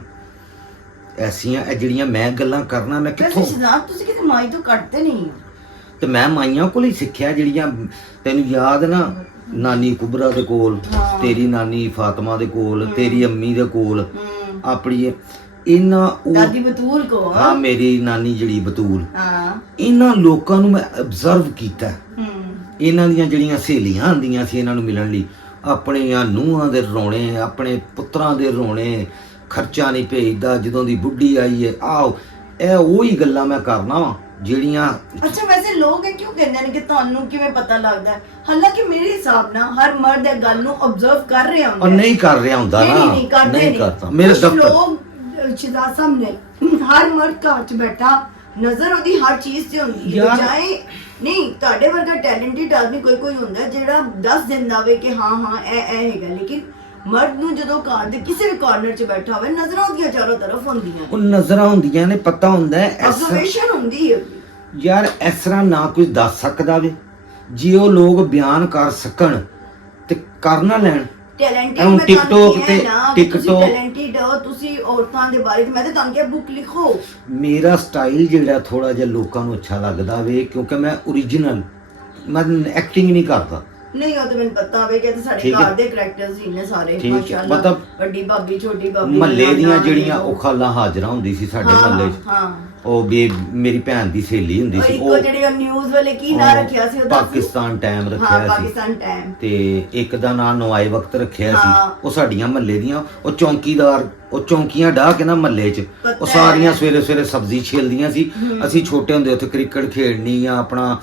ਐਸੀਆਂ, ਇਹ ਜਿਹੜੀਆਂ ਮੈਂ ਗੱਲਾਂ ਕਰਨਾ ਮੈਂ ਕਿੱਥੋਂ, ਤੁਸੀਂ ਕਿਤੇ ਮਾਈ ਤੋਂ ਕੱਟਦੇ ਨਹੀਂ ਹੋ। ਤੇ ਮੈਂ ਮਾਈਆਂ ਕੋਲ ਹੀ ਸਿੱਖਿਆ ਜਿਹੜੀਆਂ, ਤੈਨੂੰ ਯਾਦ ਨਾ ਨਾਨੀ ਕੁਬਰਾ ਦੇ ਕੋਲ, ਤੇਰੀ ਨਾਨੀ ਫਾਤਮਾ ਦੇ ਕੋਲ, ਤੇਰੀ ਅੰਮੀ ਦੇ ਕੋਲ, ਆਪਣੀ ਇਹਨਾਂ ਦਾਦੀ ਬਤੂਲ ਕੋ, ਹਾਂ ਮੇਰੀ ਨਾਨੀ ਜਿਹੜੀ ਬਤੂਲ, ਇਹਨਾਂ ਲੋਕਾਂ ਨੂੰ ਮੈਂ ਅਬਜ਼ਰਵ ਕੀਤਾ। ਇਹਨਾਂ ਦੀਆਂ ਜਿਹੜੀਆਂ ਸਹੇਲੀਆਂ ਹੁੰਦੀਆਂ ਸੀ ਇਹਨਾਂ ਨੂੰ ਮਿਲਣ ਲਈ, ਆਪਣੀਆਂ ਨੂੰਹਾਂ ਦੇ ਰੋਣੇ, ਆਪਣੇ ਪੁੱਤਰਾਂ ਦੇ ਰੋਣੇ, ਖਰਚਾ ਨਹੀਂ ਭੇਜਦਾ, ਜਦੋਂ ਦੀ ਬੁੱਢੀ ਆਈ ਹੈ ਆਓ, ਇਹ ਉਹੀ ਗੱਲਾਂ ਮੈਂ ਕਰਨਾ ਵਾ ਜਿਹੜੀਆਂ। ਅੱਛਾ ਵੈਸੇ ਲੋਕ ਇਹ ਕਿਉਂ ਕਹਿੰਦੇ ਨੇ ਕਿ ਤੁਹਾਨੂੰ ਕਿਵੇਂ ਪਤਾ ਲੱਗਦਾ ਹੈ? ਹਾਲਾਂਕਿ ਮੇਰੇ ਹਿਸਾਬ ਨਾਲ ਹਰ ਮਰਦ ਇਹ ਗੱਲ ਨੂੰ ਆਬਜ਼ਰਵ ਕਰ ਰਿਹਾ ਹੁੰਦਾ, ਨਹੀਂ ਕਰ ਰਿਹਾ ਹੁੰਦਾ ਨਾ, ਨਹੀਂ ਕਰਦਾ। ਮੇਰੇ ਦਫ਼ਤਰ ਸ਼ਹਿਜ਼ਾਦ ਸਾਹਮਣੇ ਹਰ ਮਰਦ ਘਰ 'ਚ ਬੈਠਾ, ਨਜ਼ਰ ਉਹਦੀ ਹਰ ਚੀਜ਼ ਤੇ ਹੁੰਦੀ ਹੈ। ਚਾਹੇ ਨਹੀਂ ਤੁਹਾਡੇ ਵਰਗਾ ਟੈਲੈਂਟਡ ਆਦਮੀ ਕੋਈ ਹੁੰਦਾ ਜਿਹੜਾ ਦੱਸ ਦਿੰਦਾ ਵੇ ਕਿ ਹਾਂ ਇਹ ਹੈਗਾ, ਲੇਕਿਨ ਮਰਦ ਨੂੰ ਜਦੋਂ ਘਰ ਦੇ ਕਿਸੇ ਵੀ ਕਾਰਨਰ 'ਚ ਬੈਠਾ ਹੋਵੇ ਨਜ਼ਰਾਂ ਉਹਦੀਆਂ ਚਾਰੋਂ ਤਰਫ ਹੁੰਦੀਆਂ, ਉਹ ਨਜ਼ਰਾਂ ਹੁੰਦੀਆਂ ਨੇ, ਪਤਾ ਹੁੰਦਾ ਹੈ, ਆਬਜ਼ਰਵੇਸ਼ਨ ਹੁੰਦੀ ਹੈ ਯਾਰ। ਇਸ ਤਰ੍ਹਾਂ ਨਾ ਕੁਝ ਦੱਸ ਸਕਦਾ ਵੇ, ਜੇ ਉਹ ਲੋਕ ਬਿਆਨ ਕਰ ਸਕਣ ਤੇ ਕਰ ਨਾ ਲੈਣ। ਟੈਲੈਂਟਡ ਟਿਕਟੋਕ ਤੇ ਟਿਕਟੋਕ ਟੈਲੈਂਟਡ ਹੋ ਤੁਸੀਂ ਔਰਤਾਂ ਦੇ ਬਾਰੇ, ਮੈਂ ਤਾਂ ਤੁਹਾਨੂੰ ਕਿਹਾ ਬੁੱਕ ਲਿਖੋ। ਮੇਰਾ ਸਟਾਈਲ ਜਿਹੜਾ ਥੋੜਾ ਜਿਹਾ ਲੋਕਾਂ ਨੂੰ ਅੱਛਾ ਲੱਗਦਾ ਵੇ, ਕਿਉਂਕਿ ਮੈਂ ਓਰੀਜਨਲ, ਮੈਂ ਐਕਟਿੰਗ ਨਹੀਂ ਕਰਦਾ। ਨਹੀਂ ਉਹ ਤਾਂ ਮੈਨੂੰ ਪਤਾ ਵੇ ਕਿ ਸਾਡੇ ਘਰ ਦੇ ਕੈਰੈਕਟਰਸ ਹੀ ਨੇ ਸਾਰੇ, ਮਾਸ਼ਾਅੱਲਾ। ਮਤਲਬ ਵੱਡੀ ਭਾਬੀ, ਛੋਟੀ ਭਾਬੀ, ਮਹੱਲੇ ਦੀਆਂ ਜਿਹੜੀਆਂ ਉਹ ਖਾਲਾ ਹਾਜ਼ਰਾ ਹੁੰਦੀ ਸੀ ਸਾਡੇ ਮਹੱਲੇ 'ਚ, ਉਹ ਮੇਰੀ ਭੈਣ ਦੀ ਸਹੇਲੀ ਹੁੰਦੀ ਸੀ ਉਹ ਜਿਹੜੇ ਨਿਊਜ਼ ਵਾਲੇ ਕੀ ਨਾਂ ਰੱਖਿਆ ਸੀ ਉਹਦਾ? ਪਾਕਿਸਤਾਨ ਟਾਈਮ ਹਾਂ ਰੱਖਿਆ ਸੀ ਪਾਕਿਸਤਾਨ ਟਾਈਮ। ਤੇ ਇੱਕ ਦਾ ਨਾਂ ਨਵਾਏ ਵਕਤ ਰੱਖਿਆ ਹਾਂ। ਸੀ। ਉਹ ਸਾਡੀਆਂ ਮਹੱਲੇ ਦੀਆਂ ਉਹ ਚੌਂਕੀਦਾਰ, ਉਹ ਚੌਂਕੀਆਂ ਡਾਹ ਕੇ ਨਾ ਮਹੱਲੇ 'ਚ ਪਤਾ ਉਹ ਹੈ। ਸਾਰੀਆਂ ਸਵੇਰੇ ਸਵੇਰੇ ਸਬਜ਼ੀ ਛਿਲਦੀਆਂ ਸੀ। ਅਸੀਂ ਛੋਟੇ ਹੁੰਦੇ ਉੱਥੇ ਕ੍ਰਿਕਟ ਖੇਡਣੀ ਜਾਂ ਆਪਣਾ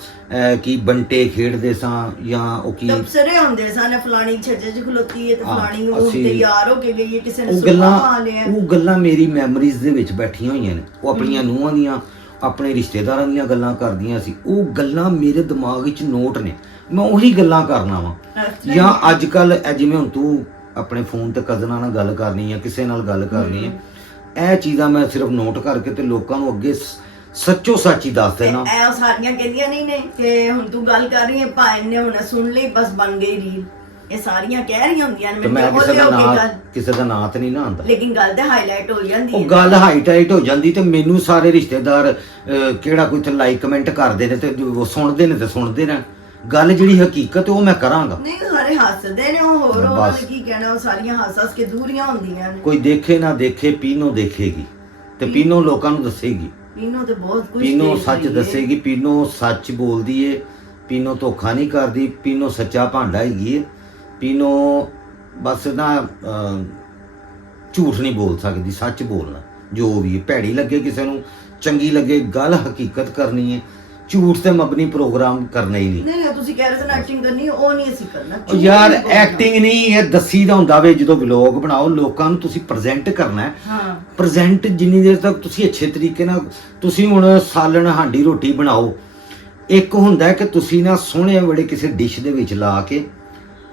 ਕੀ ਬੰਟੇ ਖੇਡਦੇ ਸਾਂ ਜਾਂ ਉਹ ਕੀ ਤਬਸਰੇ ਹੁੰਦੇ ਸਨ, ਫਲਾਣੀ ਛੱਜੇ 'ਚ ਖਲੋਤੀ ਹੈ ਤੇ ਹਾਂ, ਫਲਾਣੀ ਉਹ ਅਸੀਂ- ਤੇ ਯਾਰ ਹੋ ਕੇ ਗਈ ਹੈ, ਕਿਸੇ ਨੇ ਉਹ ਸੁਪਨਾ ਗੱਲਾਂ ਪਾ ਲਿਆ। ਉਹ ਗੱਲਾਂ ਮੇਰੀ ਮੈਮਰੀਜ਼ ਦੇ ਵਿੱਚ ਬੈਠੀਆਂ ਹੋਈਆਂ ਨੇ। ਉਹ ਆਪਣੀਆਂ ਨੂੰਹਾਂ ਦੀਆਂ, ਆਪਣੇ ਰਿਸ਼ਤੇਦਾਰਾਂ ਦੀਆਂ ਗੱਲਾਂ ਕਰਦੀਆਂ ਸੀ। ਉਹ ਗੱਲਾਂ ਮੇਰੇ ਦਿਮਾਗ ਵਿੱਚ ਨੋਟ ਨੇ, ਮੈਂ ਉਹੀ ਗੱਲਾਂ ਕਰਨਾ ਵਾ। ਅੱਛਾ। ਜਾਂ ਅੱਜ ਕੱਲ ਜਿਵੇਂ ਹੁਣ ਤੂੰ ਆਪਣੇ ਫੋਨ ਤੇ ਕਜ਼ਨਾਂ ਨਾਲ ਗੱਲ ਕਰਨੀ ਹੈ, ਕਿਸੇ ਨਾਲ ਗੱਲ ਕਰਨੀ ਹੈ, ਇਹ ਚੀਜ਼ਾਂ ਮੈਂ ਸਿਰਫ ਨੋਟ ਕਰਕੇ ਤੇ ਲੋਕਾਂ ਨੂੰ ਅੱਗੇ ਸੱਚੋ ਸੱਚ ਹੀ ਦੱਸ ਦੇਣਾ। ਐ ਉਹ ਸਾਰੀਆਂ ਕਹਿੰਦੀਆਂ ਨਹੀਂ ਨੇ ਕਿ ਹੁਣ ਤੂੰ ਗੱਲ ਕਰ ਰਹੀ ਹੈ ਭਾਈ ਨੇ ਹੁਣ ਸੁਣ ਲਈ ਬਸ ਬਣ ਗਈ ਰੀਲ। ਇਹ ਸਾਰੀਆਂ ਕਹਿ ਰਹੀਆਂ ਹੁੰਦੀਆਂ ਨੇ ਤੇ ਮੈਂ ਮੈਨੂੰ ਕਿਸੇ ਦਾ ਉਹ ਨਾਂ ਗੱਲ, ਕਿਸੇ ਦਾ ਨਾਂ ਤੇ ਨਹੀਂ ਨਾ ਆਉਂਦਾ, ਲੇਕਿਨ ਗੱਲ ਤੇ ਹਾਈਲਾਈਟ ਹੋ ਜਾਂਦੀ ਉਹ ਹੈ। ਗੱਲ ਹਾਈਲਾਈਟ ਹੋ ਜਾਂਦੀ ਤੇ ਮੈਨੂੰ ਸਾਰੇ ਰਿਸ਼ਤੇਦਾਰ ਕਿਹੜਾ ਕੋਈ ਤੇ ਲਾਈਕ ਕਮੈਂਟ ਕਰਦੇ ਨੇ ਤੇ ਉਹ ਸੁਣਦੇ ਨੇ ਤੇ ਸੁਣਦੇ ਨੇ। ਗੱਲ ਜਿਹੜੀ ਹਕੀਕਤ ਹੈ ਉਹ ਮੈਂ ਕਰਾਂਗਾ। ਨਹੀਂ ਸਾਰੇ ਹੱਸਦੇ ਨੇ, ਉਹ ਹੋਰ ਉਹਨਾਂ ਬਸ। ਨੇ ਕੀ ਕਹਿਣਾ, ਉਹ ਸਾਰੀਆਂ ਹੱਸ ਕੇ ਦੂਰੀਆਂ ਹੁੰਦੀਆਂ ਨੇ। ਕੋਈ ਦੇਖੇ ਨਾ ਦੇਖੇ, ਪੀਨੋ ਦੇਖੇਗੀ ਤੇ ਪੀਨੋ ਲੋਕਾਂ ਨੂੰ ਦੱਸੇਗੀ। ਪੀਨੋ ਤੇ ਬਹੁਤ ਕੁਝ ਪੀਨੋ ਸੱਚ ਦੱਸੇਗੀ, ਪੀਨੋ ਸੱਚ ਬੋਲਦੀ ਏ, ਪੀਨੋ ਧੋਖਾ ਨਹੀਂ ਕਰਦੀ, ਪੀਨੋ ਸੱਚਾ ਭਾਂਡਾ ਹੈਗੀ ਏ। ਪੀਨੋ ਬਸ ਨਾ ਝੂਠ ਨਹੀਂ ਬੋਲ ਸਕਦੀ, ਸੱਚ ਬੋਲਣਾ ਜੋ ਵੀ ਹੈ। ਭੈੜੀ ਲੱਗੇ ਕਿਸੇ ਨੂੰ, ਚੰਗੀ ਲੱਗੇ, ਗੱਲ ਹਕੀਕਤ ਕਰਨੀ ਹੈ। ਝੂਠ ਤੇ ਮਬਨੀ ਪ੍ਰੋਗਰਾਮ ਕਰਨਾ ਹੀ ਨਹੀਂ। ਨਹੀਂ ਤੁਸੀਂ ਕਹਿ ਰਹੇ ਸੀ ਐਕਟਿੰਗ ਕਰਨੀ, ਉਹ ਨਹੀਂ ਅਸੀਂ ਕਰਨਾ। ਉਹ ਯਾਰ ਐਕਟਿੰਗ ਨਹੀਂ, ਇਹ ਦੱਸੀ ਦਾ ਹੁੰਦਾ ਵੇ। ਜਦੋਂ ਵਲੌਗ ਬਣਾਓ ਲੋਕਾਂ ਨੂੰ ਤੁਸੀਂ ਪ੍ਰੈਜ਼ੈਂਟ ਕਰਨਾ ਹੈ। ਹਾਂ ਪ੍ਰੈਜ਼ੈਂਟ ਜਿੰਨੀ ਦੇਰ ਤੱਕ ਤੁਸੀਂ ਅੱਛੇ ਤਰੀਕੇ ਨਾਲ, ਤੁਸੀਂ ਹੁਣ ਸਾਲਣ ਹਾਂਡੀ ਰੋਟੀ ਬਣਾਓ, ਇੱਕ ਹੁੰਦਾ ਕਿ ਤੁਸੀਂ ਨਾ ਸੋਹਣੇ ਬੜੇ ਕਿਸੇ ਡਿਸ਼ ਦੇ ਵਿੱਚ ਲਾ ਕੇ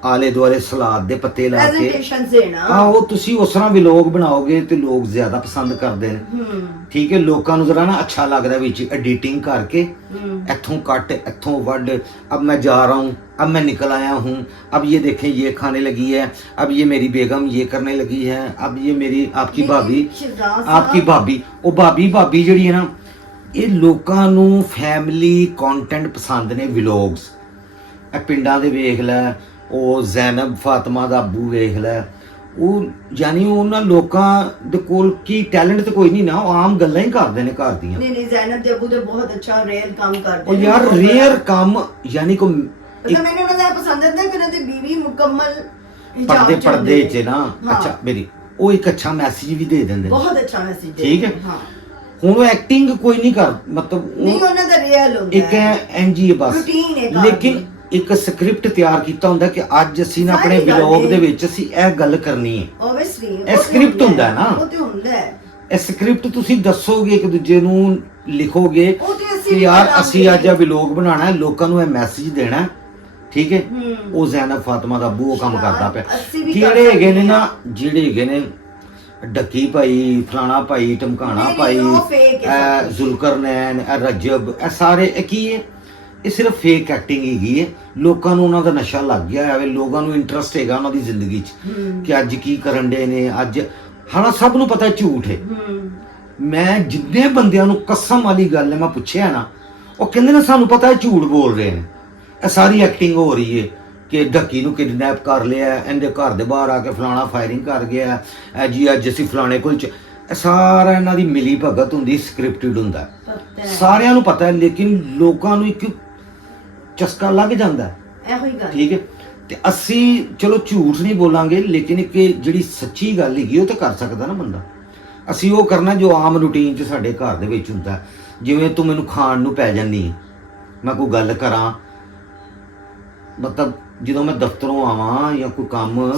ਆਲੇ ਦੁਆਲੇ ਸਲਾਦ ਦੇ ਪੱਤੇ ਲਾ ਕੇ ਪ੍ਰੈਜੈਂਟੇਸ਼ਨ ਦੇਣਾ। ਉਹ ਤੁਸੀਂ ਉਸ ਤਰ੍ਹਾਂ ਵਲੌਗ ਬਣਾਓਗੇ ਤੇ ਲੋਕ ਜ਼ਿਆਦਾ ਪਸੰਦ ਕਰਦੇ ਨੇ। ਠੀਕ ਹੈ, ਲੋਕਾਂ ਨੂੰ ਜ਼ਰਾ ਨਾ ਅੱਛਾ ਲੱਗਦਾ ਵਿੱਚ ਐਡੀਟਿੰਗ ਕਰਕੇ, ਇੱਥੋਂ ਕੱਟ ਇੱਥੋਂ ਵੱਢ, अब मैं जा रहा हूँ, अब मैं निकल आया हूँ, अब ये देखें ये खाने लगी है, अब ये मेरी बेगम ये करने लगी है, अब ये मेरी आपकी भाभी, आपकी भाभी। ਉਹ ਭਾਬੀ ਜਿਹੜੀ ਹੈ ਨਾ, ਇਹ ਲੋਕਾਂ ਨੂੰ ਫੈਮਿਲੀ ਕੰਟੈਂਟ ਪਸੰਦ ਨੇ ਵਲੌਗਸ। ਇਹ ਪਿੰਡਾਂ ਦੇ ਵੇਖ ਲੈ, ਉਹ ਜ਼ੈਨਬ ਫਾਤਮਾ ਦਾ ਅੱਬੂ ਵੇਖ ਲੈ, ਉਹ ਯਾਨੀ ਉਹਨਾਂ ਲੋਕਾਂ ਦੇ ਕੋਲ ਕੀ ਟੈਲੈਂਟ ਤੇ ਕੋਈ ਨਹੀਂ ਨਾ, ਉਹ ਆਮ ਗੱਲਾਂ ਹੀ ਕਰਦੇ ਨੇ ਘਰ ਦੀਆਂ। ਨਹੀਂ ਜ਼ੈਨਬ ਦੇ ਅੱਬੂ ਦੇ ਬਹੁਤ ਅੱਛਾ ਰੇਅਰ ਕੰਮ ਕਰਦੇ ਉਹ ਯਾਰ ਰੇਅਰ ਕੰਮ, ਯਾਨੀ ਕੋ ਮੈਨੂੰ ਉਹਨਾਂ ਦਾ ਪਸੰਦ ਹੈ ਕਿ ਉਹਨਾਂ ਦੀ ਬੀਵੀ ਮੁਕੰਮਲ ਪਰਦੇ 'ਚ ਨਾ। ਅੱਛਾ ਮੇਰੀ ਉਹ ਇੱਕ ਅੱਛਾ ਮੈਸੇਜ ਵੀ ਦੇ ਦਿੰਦੇ ਨੇ, ਬਹੁਤ ਅੱਛਾ ਮੈਸੇਜ। ਠੀਕ ਹੈ। ਹਾਂ ਹੁਣ ਉਹ ਐਕਟਿੰਗ ਕੋਈ ਨਹੀਂ ਕਰ, ਮਤਲਬ ਨਹੀਂ ਉਹਨਾਂ ਦਾ ਰੀਅਲ ਹੁੰਦਾ ਇੱਕ ਐਨਜੀ ਹੈ ਬਸ, ਰੂਟੀਨ ਹੈ। ਲੇਕਿਨ ਇੱਕ ਸਕ੍ਰਿਪਟ ਤਿਆਰ ਕੀਤਾ ਹੁੰਦਾ ਕਿ ਅੱਜ ਅਸੀਂ ਨਾ ਆਪਣੇ ਵਲੌਗ ਦੇ ਵਿੱਚ ਅਸੀਂ ਇਹ ਗੱਲ ਕਰਨੀ ਹੈ। ਓਬਵੀਅਸਲੀ ਇਹ ਸਕ੍ਰਿਪਟ ਹੁੰਦਾ ਹੈ ਨਾ, ਉਹ ਤੇ ਹੁੰਦਾ ਹੈ। ਇਹ ਸਕ੍ਰਿਪਟ ਤੁਸੀਂ ਦੱਸੋਗੇ ਇੱਕ ਦੂਜੇ ਨੂੰ, ਲਿਖੋਗੇ ਉਹ ਤੇ ਕਿ ਯਾਰ ਅਸੀਂ ਅੱਜ ਇਹ ਵਲੌਗ ਬਣਾਉਣਾ ਹੈ, ਲੋਕਾਂ ਨੂੰ ਇਹ ਮੈਸੇਜ ਦੇਣਾ ਹੈ। ਠੀਕ ਹੈ, ਉਹ ਜ਼ੈਨਬ ਫਾਤਮਾ ਦਾ ਅੱਬੂ ਉਹ ਕੰਮ ਕਰਦਾ ਪਿਆ। ਕਿਹੜੇ ਹੈਗੇ ਨੇ ਨਾ, ਜਿਹੜੇ ਹੈਗੇ ਨੇ ਡੱਕੀ ਭਾਈ, ਫਲਾਣਾ ਭਾਈ, ਟਮਕਾਣਾ ਭਾਈ, ਜ਼ੁਲਕਰਨੈਨ, ਰਜਬ, ਇਹ ਸਾਰੇ ਇਹ ਕੀ ਹੈ? ਇਹ ਸਿਰਫ ਫੇਕ ਐਕਟਿੰਗ ਹੈਗੀ ਹੈ। ਲੋਕਾਂ ਨੂੰ ਉਹਨਾਂ ਦਾ ਨਸ਼ਾ ਲੱਗ ਗਿਆ ਹੈ, ਲੋਕਾਂ ਨੂੰ ਇੰਟਰਸਟ ਹੈਗਾ ਉਹਨਾਂ ਦੀ ਜ਼ਿੰਦਗੀ 'ਚ ਕਿ ਅੱਜ ਕੀ ਕਰਨ ਦੇ ਨੇ ਅੱਜ। ਹਾਂ ਸਭ ਨੂੰ ਪਤਾ ਝੂਠ ਹੈ। ਮੈਂ ਜਿੰਨੇ ਬੰਦਿਆਂ ਨੂੰ ਕਸਮ ਵਾਲੀ ਗੱਲ ਹੈ ਮੈਂ ਪੁੱਛਿਆ ਨਾ, ਉਹ ਕਹਿੰਦੇ ਨੇ ਸਾਨੂੰ ਪਤਾ ਹੈ ਝੂਠ ਬੋਲ ਰਹੇ ਨੇ, ਇਹ ਸਾਰੀ ਐਕਟਿੰਗ ਹੋ ਰਹੀ ਹੈ ਕਿ ਢੱਕੀ ਨੂੰ ਕਿਡਨੈਪ ਕਰ ਲਿਆ, ਇਹਦੇ ਘਰ ਦੇ ਬਾਹਰ ਆ ਕੇ ਫਲਾਣਾ ਫਾਇਰਿੰਗ ਕਰ ਗਿਆ, ਇਹ ਜੀ ਅੱਜ ਅਸੀਂ ਫਲਾਣੇ ਕੋਲ ਇਹ ਸਾਰਾ ਇਹਨਾਂ ਦੀ ਮਿਲੀ ਭਗਤ ਹੁੰਦੀ, ਸਕ੍ਰਿਪਟਡ ਹੁੰਦਾ, ਸਾਰਿਆਂ ਨੂੰ ਪਤਾ ਹੈ। ਲੇਕਿਨ ਲੋਕਾਂ ਨੂੰ ਇੱਕ ਚਸਕਾ ਲੱਗ ਜਾਂਦਾ ਇਹੋ ਹੀ ਗੱਲ। ਠੀਕ ਹੈ, ਤੇ ਅਸੀਂ ਚਲੋ ਝੂਠ ਨਹੀਂ ਬੋਲਾਂਗੇ, ਲੇਕਿਨ ਇੱਕ ਜਿਹੜੀ ਸੱਚੀ ਗੱਲ ਹੈਗੀ ਉਹ ਤਾਂ ਕਰ ਸਕਦਾ ਨਾ ਬੰਦਾ। ਅਸੀਂ ਉਹ ਕਰਨਾ ਜੋ ਆਮ ਰੂਟੀਨ 'ਚ ਸਾਡੇ ਘਰ ਦੇ ਵਿੱਚ ਹੁੰਦਾ। ਜਿਵੇਂ ਤੂੰ ਮੈਨੂੰ ਖਾਣ ਨੂੰ ਪੈ ਜਾਂਦੀ, ਮੈਂ ਕੋਈ ਗੱਲ ਕਰਾਂ, ਮਤਲਬ ਜਦੋਂ ਮੈਂ ਦਫ਼ਤਰੋਂ ਆਵਾਂ ਜਾਂ ਕੋਈ ਕੰਮ,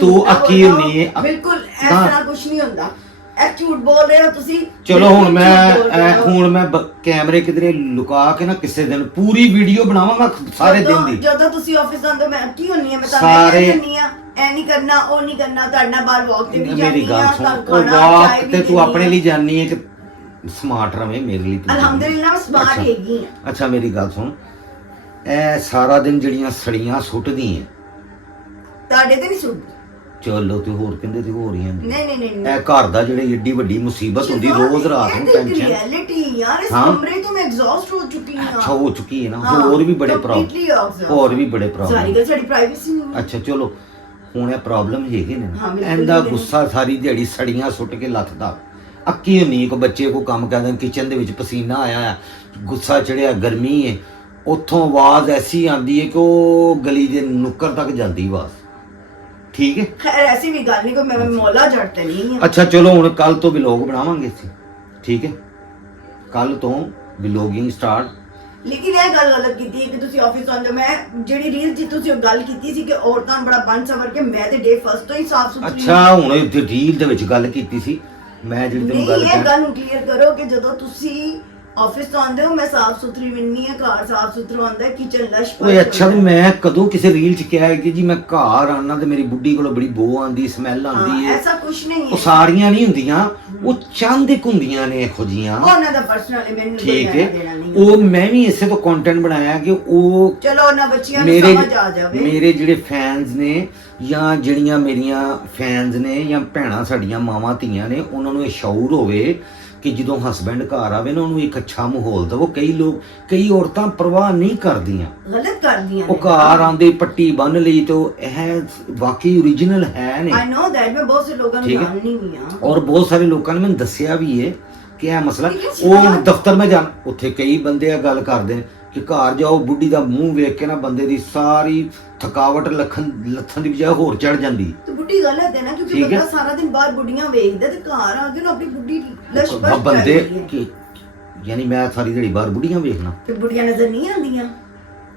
ਤੂੰ ਅੱਕੀ ਹੁੰਨੀ ਹੈ। ਬਿਲਕੁਲ ਇਸ ਤਰ੍ਹਾਂ ਕੁਝ ਨਹੀਂ ਹੁੰਦਾ, ਇਹ ਝੂਠ ਬੋਲ ਰਹੇ ਹੋ ਤੁਸੀਂ। ਚਲੋ ਹੁਣ ਮੈਂ ਕੈਮਰੇ ਕਿਧਰੇ ਲੁਕਾ ਕੇ ਨਾ ਕਿਸੇ ਦਿਨ ਪੂਰੀ ਵੀਡੀਓ ਬਣਾਵਾਂਗਾ ਸਾਰੇ ਦਿਨ ਦੀ। ਜਦੋਂ ਤੁਸੀਂ ਆਫਿਸ ਆਉਂਦੇ ਮੈਂ ਕੀ ਹੁੰਨੀ ਆ, ਮੈਂ ਤਾਂ ਹੁੰਨੀ ਆ, ਐ ਨਹੀਂ ਕਰਨਾ ਉਹ ਨਹੀਂ ਕਰਨਾ, ਤੁਹਾਡਾ ਬਾਹਰ ਵਾਕ ਤੇ ਵੀ ਜਾਂਦੀ ਆ। ਮੇਰੀ ਗੱਲ ਸੁਣ, ਵਾਕ ਤੇ ਤੂੰ ਆਪਣੇ ਲਈ ਜਾਨੀ ਹੈ ਕਿ ਸਮਾਰਟ ਰਵੇਂ, ਮੇਰੇ ਲਈ ਤੂੰ ਅਲਹਮਦੁਲਿਲਾ ਮੈਂ ਸਮਾਰਟ ਹੈਗੀ ਆ। ਅੱਛਾ ਮੇਰੀ ਗੱਲ ਸੁਣ, ਇਹ ਸਾਰਾ ਦਿਨ ਜਿਹੜੀਆਂ ਸੜੀਆਂ ਸੁੱਟਦੀਆਂ ਤੁਹਾਡੇ ਤੇ ਨਹੀਂ ਸੁੱਟ, ਚਲੋ ਤੇ ਹੋਰ ਕਹਿੰਦੇ ਤੇ ਹੋ ਰਹੀਆਂ ਨੇ। ਨਹੀਂ ਇਹ ਘਰ ਦਾ ਜਿਹੜੀ ਏਡੀ ਵੱਡੀ ਮੁਸੀਬਤ ਹੁੰਦੀ, ਰੋਜ਼ ਰਾਤ ਨੂੰ ਟੈਨਸ਼ਨ। ਰਿਐਲਿਟੀ ਯਾਰ, ਇਸ ਕਮਰੇ ਤੋਂ ਮੈਂ ਐਗਜ਼ੌਸਟ ਹੋ ਚੁੱਕੀ ਹਾਂ। ਅੱਛਾ ਹੋ ਚੁੱਕੀ ਹੈ ਨਾ, ਹੋਰ ਵੀ ਬੜੇ ਪ੍ਰੋਬਲਮ, ਹੋਰ ਵੀ ਬੜੇ ਪ੍ਰੋਬਲਮ। ਸਾਰੀ ਗੱਲ ਸਾਡੀ ਪ੍ਰਾਈਵੇਸੀ ਨਹੀਂ। ਅੱਛਾ ਚਲੋ ਹੁਣ ਇਹ ਪ੍ਰੋਬਲਮ ਹੈਗੇ ਨੇ, ਇਹਦਾ ਗੁੱਸਾ ਸਾਰੀ ਦਿਹਾੜੀ ਸੜੀਆਂ ਸੁੱਟ ਕੇ ਲੱਥਦਾ। ਅੱਕੀ ਹੁੰਨੀ ਕੋ ਬੱਚੇ ਕੋ ਕੰਮ ਕਰਦੇ ਕਿਚਨ ਦੇ ਵਿੱਚ ਪਸੀਨਾ ਆਇਆ ਆ, ਗੁੱਸਾ ਚੜਿਆ, ਗਰਮੀ ਹੈ, ਉੱਥੋਂ ਆਵਾਜ਼ ਐਸੀ ਆਂਦੀ ਹੈ ਕਿ ਉਹ ਗਲੀ ਦੇ ਨੁੱਕਰ ਤੱਕ ਜਾਂਦੀ ਆਵਾਜ਼। ਠੀਕ ਹੈ, ਖੈਰ ਐਸੀ ਵੀ ਗੱਲ ਨਹੀਂ, ਕੋਈ ਮੈਂ ਮੌਲਾ ਜੱਟ ਤੇ ਨਹੀਂ ਹਾਂ। ਅੱਛਾ ਚਲੋ ਹੁਣ ਕੱਲ ਤੋਂ ਵਲੋਗ ਬਣਾਵਾਂਗੇ ਅਸੀਂ, ਠੀਕ ਹੈ, ਕੱਲ ਤੋਂ ਵਲੋਗਿੰਗ ਸਟਾਰਟ। ਲੇਕਿਨ ਇਹ ਗੱਲ ਗਲਤ ਕੀਤੀ ਹੈ ਕਿ ਤੁਸੀਂ ਆਫਿਸ ਆਉਂਦੇ ਹੋ। ਮੈਂ ਜਿਹੜੀ ਰੀਲ ਜੀ ਤੁਸੀਂ ਉਹ ਗੱਲ ਕੀਤੀ ਸੀ ਕਿ ਔਰਤਾਂ ਬੜਾ ਬਣ ਸਵਰ ਕੇ, ਮੈਂ ਤੇ ਡੇ ਫਸਟ ਤੋਂ ਹੀ ਸਾਫ ਸੁਥਰੀ ਅੱਛਾ ਹੁਣ ਇੱਥੇ ਰੀਲ ਦੇ ਵਿੱਚ ਗੱਲ ਕੀਤੀ ਸੀ, ਮੈਂ ਜਿਹੜੀ ਤੈਨੂੰ ਨਹੀਂ, ਗੱਲ ਇਹ ਗੱਲ ਨੂੰ ਕਲੀਅਰ ਕਰੋ ਕਿ ਜਦੋਂ ਤੁਸੀਂ ਆਫਿਸ ਤੋਂ ਆਉਂਦੇ ਹੋ ਮੈਂ ਸਾਫ ਸੁਥਰੀ ਮਿਲਣੀ ਹੈ, ਘਰ ਸਾਫ ਸੁਥਰਾ ਹੁੰਦਾ ਹੈ, ਕਿਚਨ ਲਸ਼ ਓਏ ਅੱਛਾ ਤੇ ਮੈਂ ਕਦੋਂ ਕਿਸੇ ਰੀਲ 'ਚ ਕਿਹਾ ਹੈ ਕਿ ਜੀ ਮੈਂ ਘਰ ਆਣਾ ਤੇ ਮੇਰੀ ਬੁੱਢੀ ਕੋਲੋਂ ਬੜੀ ਬੋ ਆਂਦੀ, ਸਮੈਲ ਆਂਦੀ ਹੈ? ਐਸਾ ਕੁਝ ਨਹੀਂ ਉਹ ਹੈ। ਸਾਰੀਆਂ ਨਹੀਂ ਹੁੰਦੀਆਂ, ਉਹ ਚੰਦ ਇੱਕ ਹੁੰਦੀਆਂ ਨੇ ਇਹੋ ਜੀਆਂ। ਉਹਨਾਂ ਦਾ ਪਰਸਨਲ ਹੈ, ਮੈਨੂੰ ਕੋਈ ਠੀਕ ਲੈਣਾ ਹੈ, ਦੇਣਾ ਨਹੀਂ। ਉਹ ਮੈਂ ਵੀ ਇਸੇ ਤੋਂ ਕੰਟੈਂਟ ਬਣਾਇਆ ਕਿ ਉਹ ਚਲੋ ਉਹਨਾਂ ਬੱਚਿਆਂ ਨੂੰ ਮੇਰੇ ਸਮਝ ਆ ਜਾਵੇ। ਮੇਰੇ ਜਿਹੜੇ ਫੈਨਸ ਨੇ ਜਾਂ ਜਿਹੜੀਆਂ ਮੇਰੀਆਂ ਫੈਨਸ ਨੇ ਜਾਂ ਭੈਣਾਂ ਸਾਡੀਆਂ ਮਾਵਾਂ ਧੀਆਂ ਨੇ, ਉਹਨਾਂ ਨੂੰ ਇਹ ਸ਼ਊਰ ਹੋਵੇ ਕਿ ਜਦੋਂ ਹਸਬੈਂਡ ਘਰ ਆਵੇ ਨਾ ਉਹਨੂੰ ਇੱਕ ਅੱਛਾ ਮਾਹੌਲ ਦੇਵੋ। ਕਈ ਔਰਤਾਂ ਪਰਵਾਹ ਨਹੀਂ ਕਰਦੀਆਂ, ਗਲਤ ਕਰਦੀਆਂ ਉਹ ਘਰ ਆਂਦੇ ਪੱਟੀ ਬੰਨ ਲਈ ਤੇ ਉਹ ਇਹ ਵਾਕਈ ਓਰੀਜਨਲ ਹੈ ਨੇ। ਆਈ ਨੋ ਦੈਟ, ਮੈਂ ਬਹੁਤ ਸੇ ਲੋਕਾਂ ਨੂੰ ਠੀਕ ਹੈ। ਜਾਣਨੀ ਵੀ ਆ। ਔਰ ਬਹੁਤ ਸਾਰੇ ਲੋਕਾਂ ਨੇ ਮੈਨੂੰ ਦੱਸਿਆ ਵੀ ਹੈ ਕਿ ਇਹ ਮਸਲਾ, ਲੇਕਿਨ ਉਹ ਸ਼ਾਇਦ- ਦਫ਼ਤਰ ਮੈਂ ਜਾਣ, ਉੱਥੇ ਕਈ ਬੰਦੇ ਆ ਗੱਲ ਕਰਦੇ ਨੇ ਕਿ ਘਰ ਜਾਓ ਬੁੱਢੀ ਦਾ ਮੂੰਹ ਵੇਖ ਕੇ ਨਾ ਬੰਦੇ ਦੀ ਸਾਰੀ ਥਕਾਵਟ ਲੱਥਣ ਦੀ ਬਜਾਏ ਹੋਰ ਚੜ ਜਾਂਦੀ। ਤੇ ਬੁੱਢੀ ਗਲਤ ਹੈ ਨਾ, ਕਿਉਂਕਿ ਠੀਕ ਹੈ। ਬੰਦਾ ਸਾਰਾ ਦਿਨ ਬਾਹਰ ਬੁੱਢੀਆਂ ਵੇਖਦਾ ਤੇ ਘਰ ਆ ਕੇ ਨਾ ਆਪਣੀ ਬੁੱਢੀ ਲਸ਼ ਬਸ਼ ਬੰਦੇ ਕਰਦੀ ਹੈ। ਯਾਨੀ ਮੈਂ ਸਾਰੀ ਦਿਹਾੜੀ ਬਾਹਰ ਬੁੱਢੀਆਂ ਵੇਖਣਾ ਤੇ ਬੁੱਢੀਆਂ ਨਜ਼ਰ ਨਹੀਂ ਆਉਂਦੀਆਂ,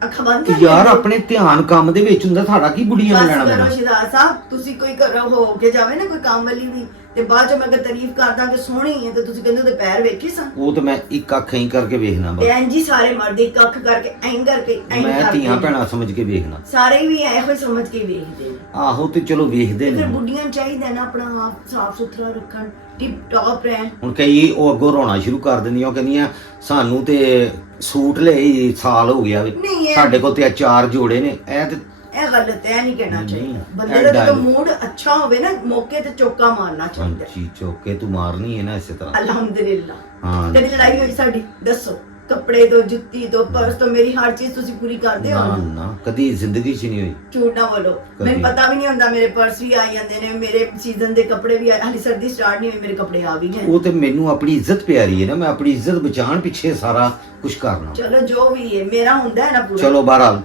ਅੱਖਾਂ ਬੰਦ ਕਿ ਕਰ ਯਾਰ ਲੈਂਦੇ। ਆਪਣੇ ਧਿਆਨ ਕੰਮ ਦੇ ਵਿੱਚ ਹੁੰਦਾ, ਤੁਹਾਡਾ ਕੀ ਬੁੱਢੀਆਂ ਨੂੰ ਬਸ ਲੈਣਾ ਕਰੋ ਦੇਣਾ? ਸ਼ਿਦਾ ਸਾਹਿਬ, ਤੁਸੀਂ ਕੋਈ ਘਰੋਂ ਹੋ ਕੇ ਜਾਵੇ ਨਾ ਕੋਈ ਕੰਮ ਵਾਲੀ ਵੀ, ਤੇ ਬਾਅਦ ਚ ਮੈਂ ਅਗਰ ਤਾਰੀਫ ਕਰਦਾ ਕਿ ਸੋਹਣੀ ਹੈ ਤੇ ਤੁਸੀਂ ਕਹਿੰਦੇ ਉਹਦੇ ਪੈਰ ਵੇਖੇ ਸਨ। ਉਹ ਤਾਂ ਮੈਂ ਇੱਕ ਅੱਖ ਹੀ ਕਰਕੇ ਵੇਖਣਾ ਤੇ ਬਸ, ਐਂ ਜੀ ਸਾਰੇ ਮਰਦ ਇੱਕ ਅੱਖ ਕਰਕੇ ਐਂ ਕਰਕੇ ਐਂ ਮੈਂ ਕਰਦੇ ਧੀਆਂ ਨੇ। ਭੈਣਾਂ ਸਮਝ ਕੇ ਵੇਖਣਾ। ਸਾਰੇ ਵੀ ਇਹੋ ਹੀ ਸਮਝ ਕੇ ਵੇਖਦੇ ਨੇ। ਆਹੋ ਤੇ ਚਲੋ ਵੇਖਦੇ ਫਿਰ ਨੇ। ਬੁੱਢੀਆਂ ਨੂੰ ਚਾਹੀਦਾ ਨਾ ਆਪਣਾ ਆਪ ਸਾਫ ਸੁਥਰਾ ਰੱਖਣ, ਟਿਪ ਟੌਪ ਰਹਿਣ। ਹੁਣ ਕਈ ਉਹ ਅੱਗੋਂ ਰੋਣਾ ਸ਼ੁਰੂ ਕਰ ਦਿੰਦੀਆਂ, ਉਹ ਕਹਿੰਦੀਆਂ ਸਾਨੂੰ ਤੇ ਸੂਟ ਲਈ ਸਾਲ ਹੋ ਗਿਆ ਵੇ, ਨਹੀਂ, ਇਹ- ਸਾਡੇ ਕੋਲ ਤੇ ਆਹ 4 ਜੋੜੇ ਨੇ। ਇਹ ਤੇ ਇਹ ਗਲਤ ਹੈ, ਨਹੀਂ ਕਹਿਣਾ ਨਹੀਂ, ਚਾਹੀਦਾ। ਇਹ ਬੰਦੇ ਦਾ ਜਦੋਂ dialogue- ਮੂਡ ਅੱਛਾ ਹੋਵੇ ਨਾ, ਮੌਕੇ ਤੇ ਚੌਕਾ ਮਾਰਨਾ ਚਾਹੀਦਾ। ਚੀ ਚੌਕੇ ਤੂੰ ਮਾਰਨੀ ਹੈ ਨਾ ਇਸੇ ਤਰ੍ਹਾਂ। ਅਲਹਮਦੁਲਿਲਾ। ਹਾਂ ਕਦੀ ਲੜਾਈ ਹੋਈ ਸਾਡੀ? ਦੱਸੋ। ਕੱਪੜੇ ਤੋਂ, ਜੁੱਤੀ ਤੋਂ, ਪਰਸ ਤੋਂ, ਮੇਰੀ ਹਰ ਚੀਜ਼ ਤੁਸੀਂ ਪੂਰੀ ਕਰਦੇ ਹੋ ਨਾ ਨਾ? ਨਾ ਕਦੀ ਜ਼ਿੰਦਗੀ 'ਚ ਨਹੀਂ ਹੋਈ। ਝੂਠ ਨਾ ਬੋਲੋ। ਮੈਨੂੰ ਪਤਾ ਵੀ ਨਹੀਂ ਹੁੰਦਾ, ਮੇਰੇ ਪਰਸ ਵੀ ਆ ਜਾਂਦੇ ਨੇ, ਮੇਰੇ ਸੀਜ਼ਨ ਦੇ ਕੱਪੜੇ ਵੀ ਹਾਲੇ ਸਰਦੀ ਸਟਾਰਟ ਨਹੀਂ ਹੋਈ, ਮੇਰੇ ਕੱਪੜੇ ਆ ਵੀ ਗਏ। ਉਹ ਤੇ ਮੈਨੂੰ ਆਪਣੀ ਇੱਜ਼ਤ ਪਿਆਰੀ ਹੈ ਨਾ, ਮੈਂ ਆਪਣੀ ਇੱਜ਼ਤ ਬਚਾਉਣ ਪਿੱਛੇ ਸਾਰਾ ਕੁਝ ਕਰਨਾ। ਚਲੋ ਜੋ ਵੀ ਹੈ ਮੇਰਾ ਹੁੰਦਾ ਹੈ ਨਾ ਪੂਰਾ। ਚਲੋ ਬਹਰਾਲ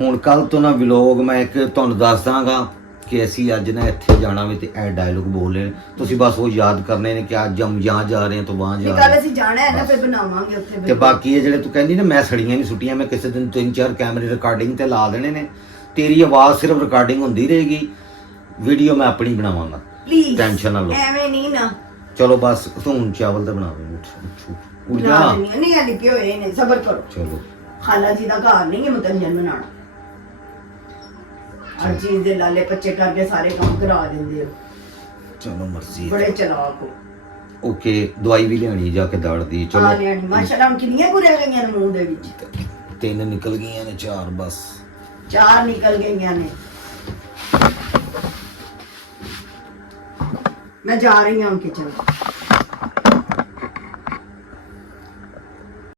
ਹੁਣ ਕੱਲ ਤੋਂ ਨਾ ਵਲੋਗ ਮੈਂ ਇੱਕ ਤੁਹਾਨੂੰ ਦੱਸ ਦਾਂਗਾ ਕਿ ਅਸੀਂ ਅੱਜ ਨਾ ਇੱਥੇ ਜਾਣਾ ਵੀ ਤੇ ਇਹ ਡਾਇਲੋਗ ਬੋਲੇ, ਤੁਸੀਂ ਬਸ ਉਹ ਯਾਦ ਕਰਨੇ ਨੇ ਕਿ ਅੱਜ ਹਮ यहाँ ਜਾ ਰਹੇ ਹਾਂ ਤਾਂ ਵਹਾਂ ਜਾ ਕੱਲ ਰਹੇ ਅਸੀਂ ਜਾਣਾ ਹੈ ਨਾ, ਫਿਰ ਬਣਾਵਾਂਗੇ ਉੱਥੇ ਤੇ ਬਾਕੀ ਇਹ ਜਿਹੜੇ ਤੂੰ ਕਹਿੰਦੀ ਨਾ ਮੈਂ ਸੜੀਆਂ ਨਹੀਂ ਸੁੱਟੀਆਂ, ਮੈਂ ਕਿਸੇ ਦਿਨ 3-4 ਕੈਮਰੇ ਰਿਕਾਰਡਿੰਗ ਤੇ ਲਾ ਦੇਣੇ ਨੇ, ਤੇਰੀ ਆਵਾਜ਼ ਸਿਰਫ ਰਿਕਾਰਡਿੰਗ ਹੁੰਦੀ ਰਹੇਗੀ, ਵੀਡੀਓ ਮੈਂ ਆਪਣੀ ਬਣਾਵਾਂਗਾ। ਪਲੀਜ਼ ਟੈਨਸ਼ਨ ਨਾ ਲਓ। ਐਵੇਂ ਨਹੀਂ ਨਾ ਚਲੋ ਬਸ ਤੂੰ ਹੁਣ ਚਾਵਲ ਤਾਂ ਬਣਾ ਦੇ, ਉੱਠ ਜਾ। ਬਣਾ ਦੇਣੀ ਨਹੀਂ, ਹਾਲੇ ਪਿਓ ਹੋਏ ਨੇ, ਸਬਰ ਕਰੋ। ਚਲੋ ਖਾਲਾ ਜੀ ਦਾ ਘਰ ਨਹੀਂ ਹੈ ਮੁਤੰਜਨ ਬਣਾਉਣਾ। ਹਰ ਚੀਜ਼ ਦੇ ਲਾਲੇ ਪੱਚੇ ਕਰਕੇ ਸਾਰੇ ਕੰਮ ਕਰਾ ਦਿੰਦੇ ਹੋ, ਚਲੋ ਮਰਜ਼ੀ ਹੈ। ਬੜੇ ਚਲਾਕ ਹੋ। ਓਕੇ ਦਵਾਈ ਵੀ ਲਿਆਣੀ ਜਾ ਕੇ ਦਰਦ ਦੀ। ਆ ਚਲੋ ਲਿਆਣੀ ਮਾਸ਼ਾਅੱਲਾ, ਹੁਣ ਕਿੰਨੀਆਂ ਕੁੜੀਆਂ ਗਈਆਂ ਨੇ ਮੂੰਹ ਦੇ ਵਿੱਚ? 3 ਨਿਕਲ ਗਈਆਂ ਨੇ, 4 ਬਸ। 4 ਨਿਕਲ ਗਈਆਂ ਨੇ। ਮੈਂ ਜਾ ਰਹੀ ਹਾਂ ਕਿਚਨ।